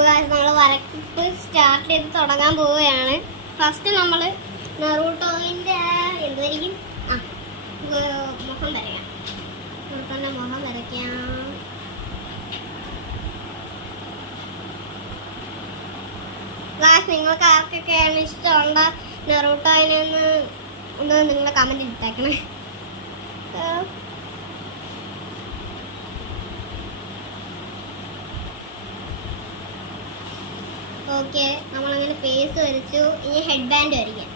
അപ്പോൾ നമ്മൾ വരയ്ക്ക് സ്റ്റാർട്ട് ചെയ്ത് തുടങ്ങാൻ പോവുകയാണ്. ഫസ്റ്റ് നമ്മൾ നറൂട്ടോവിൻ്റെ എന്തായിരിക്കും മുഖം വരയ്ക്കാം. നറൂട്ടോൻ്റെ മുഖം വരയ്ക്കാം. നിങ്ങൾക്ക് ആർക്കൊക്കെയാണ് ഇഷ്ടമുള്ള നറൂട്ടോയിനെന്ന് ഒന്ന് നിങ്ങൾ കമൻറ്റ് ഇട്ടേക്കണേ. ഓക്കെ, നമ്മളങ്ങനെ ഫേസ് വരച്ചു. ഇനി ഹെഡ് ബാൻഡ് വരയ്ക്കാം.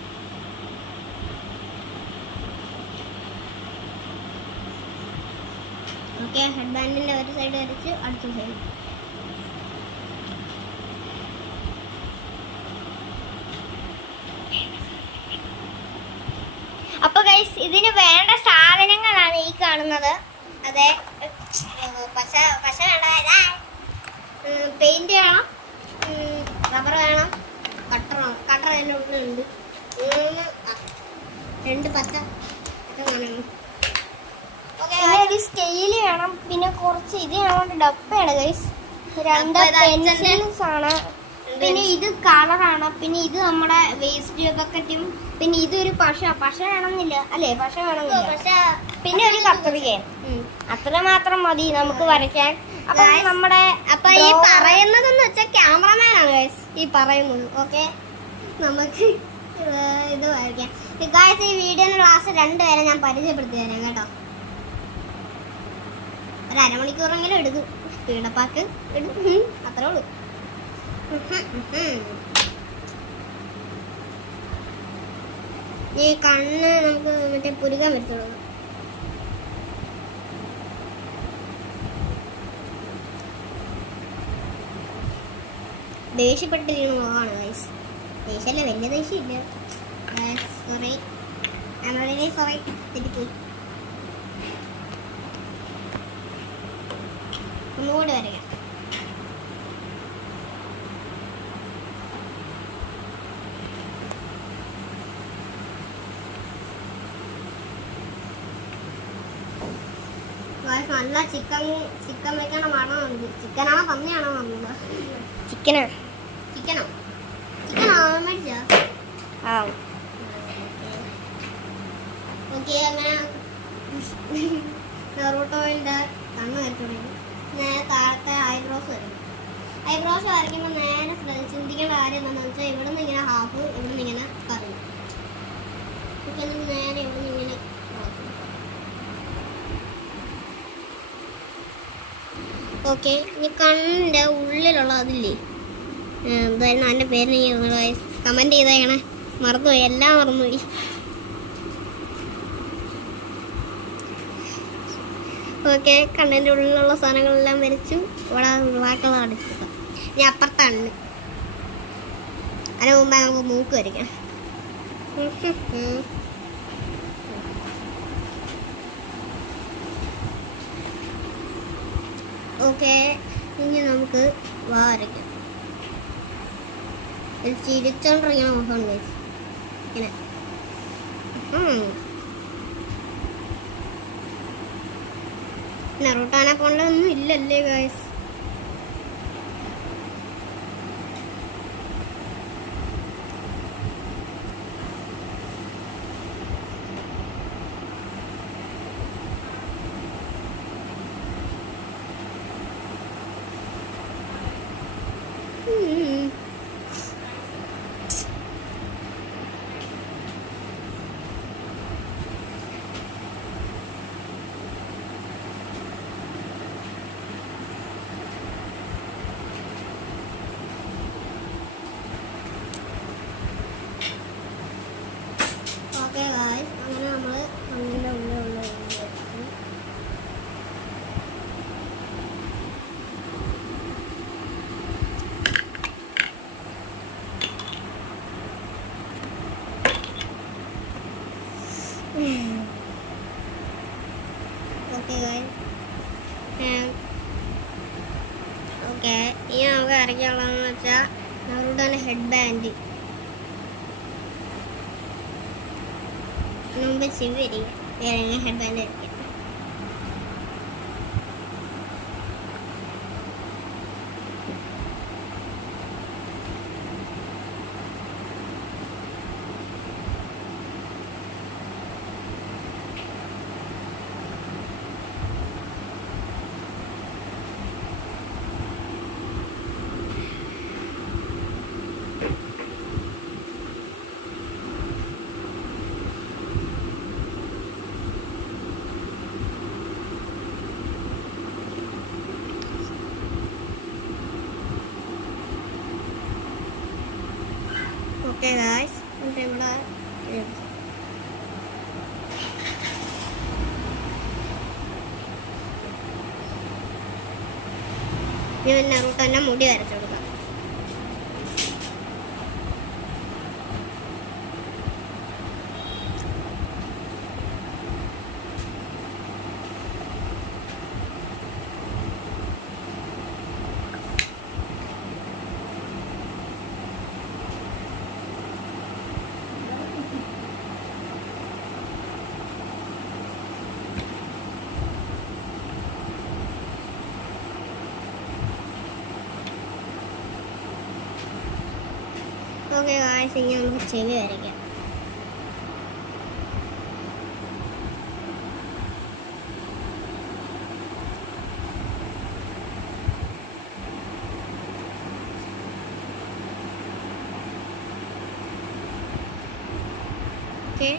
ഓക്കെ, ഹെഡ് ബാൻഡിൻ്റെ ഒരു സൈഡ് വരച്ച് അടുത്ത സൈഡ്. അപ്പോൾ ഗൈസ്, ഇതിന് വേണ്ട സാധനങ്ങളാണ് ഈ കാണുന്നത്. അതെ, പശ വേണ്ട, പെയിൻറ് വേണം, റബ്ബർ വേണം, കട്ടർ അതിൻ്റെ ഉള്ളിലുണ്ട്, 2 പച്ച വേണം. ഒരു സ്കെയില് വേണം, പിന്നെ കുറച്ച് ഇത് വേണം, ഡപ്പയാണ് ഗൈസ്, 2 പെൻസിൽസ് ആണ്, പിന്നെ ഇത് കളറാണ്, പിന്നെ ഇത് നമ്മുടെ വേസ്റ്റ് ബക്കറ്റും, പിന്നെ ഇതൊരു പശ വേണമെന്നില്ല അല്ലേ, പശ വേണമെന്നില്ല, പിന്നെ ഒരു കത്രികയും. അത്ര മാത്രം മതി നമുക്ക് വരയ്ക്കാൻ. അപ്പൊ നമ്മുടെ അപ്പൊ ഈ പറയുന്നതെന്ന് വെച്ചാൽ ക്യാമറമാനാണ് ഗൈസ് ഈ പറയുന്നത്. ഓക്കെ, നമുക്ക് ഇത് വരയ്ക്കാം ഗൈസ്. ഈ വീഡിയോയുടെ ക്ലാസ് 2 പേരെ ഞാൻ പരിചയപ്പെടുത്തി തരാം കേട്ടോ. ഒരു അരമണിക്കൂറെങ്കിലും എടുക്കും, സ്പീഡപ്പാക്ക് എടുക്കും, അത്രേ ഉള്ളൂ. ഈ കണ്ണ് നമുക്ക് മറ്റേ പുരുകാൻ പറ്റുള്ളൂ. ദേഷ്യപ്പെട്ടിരിക്കുന്ന മുഖമാണ് ഗൈസ്. ദേഷ്യമല്ല, വലിയ ദേഷ്യമില്ല. സോറി, സോറി, തെറ്റിപ്പോയി. ഒന്നുകൂടി വരയ്ക്കാം. നല്ല ചിക്കൻ വെക്കണ മണമുണ്ട്. ചിക്കനാണോ പന്നിയാണോ വന്നത്? ചിക്കനോ മേടിച്ചാ? ഓക്കെ, അങ്ങനെ നറൂട്ടോവിൻ്റെ കണ്ണ് വരച്ചു. നേരെ താഴത്തെ ഐബ്രോസ് വരും. ഐബ്രോസ് വരയ്ക്കുമ്പോൾ നേരെ ചിന്തിക്കേണ്ട കാര്യം എന്താണെന്ന് വെച്ചാൽ ഇവിടെ നിന്ന് ഇങ്ങനെ ഹാഫ്, ഇവിടെ നിന്ന് ഇങ്ങനെ കറങ്ങും. നേരെ ഇവിടെ നിന്ന് ഇങ്ങനെ. ഓക്കെ, ഇനി കണ്ണിൻ്റെ ഉള്ളിലുള്ള അതില്ലേ, എന്തായിരുന്നു അതിൻ്റെ പേര് കമൻറ്റ് ചെയ്തേക്കണേ. മറന്നുപോയി, എല്ലാം മറന്നുപോയി. ഓക്കെ, കണ്ണിൻ്റെ ഉള്ളിലുള്ള സാധനങ്ങളെല്ലാം വരച്ചു. ഇവിടെ ബ്ലാക്കുള്ള അടിച്ചത്. ഇനി അപ്പുറത്താണ്. അതിന് മുമ്പേ നമുക്ക് മൂക്ക് വരയ്ക്കാം. ഓക്കെ, ഇനി നമുക്ക് വരയ്ക്കാം. ചിരിച്ചോണ്ടിരിക്കണ മുഖമുണ്ട് ഇങ്ങനെ. നറൂട്ടോനെ കൊണ്ടൊന്നും ഇല്ലല്ലേ ഗൈസ്. ഓക്കെ ഗായ്സ്, അങ്ങനെ നമ്മൾ കണ്ണിൻ്റെ ഉള്ളിലുള്ള ഓക്കെ ഗായ്സ്. ഓക്കെ, ഇനി നമുക്ക് ഇറങ്ങിയുള്ളതെന്ന് വെച്ചാൽ നറൂട്ടോൻ്റെ ഹെഡ് ബാൻഡ്. മുമ്പ് ചെവി വരിക, ഹെഡ് ബാൻഡ് വരയ്ക്കാം. ഗായ്സ് ഇവിടെ ഞാൻ നറൂട്ടോ തന്നെ മുടി വരച്ചു കൊടുക്കാം. ഓക്കെ ഗായ്സ്, ഇനി നമുക്ക് ചെവി വരയ്ക്കാം. ഓക്കെ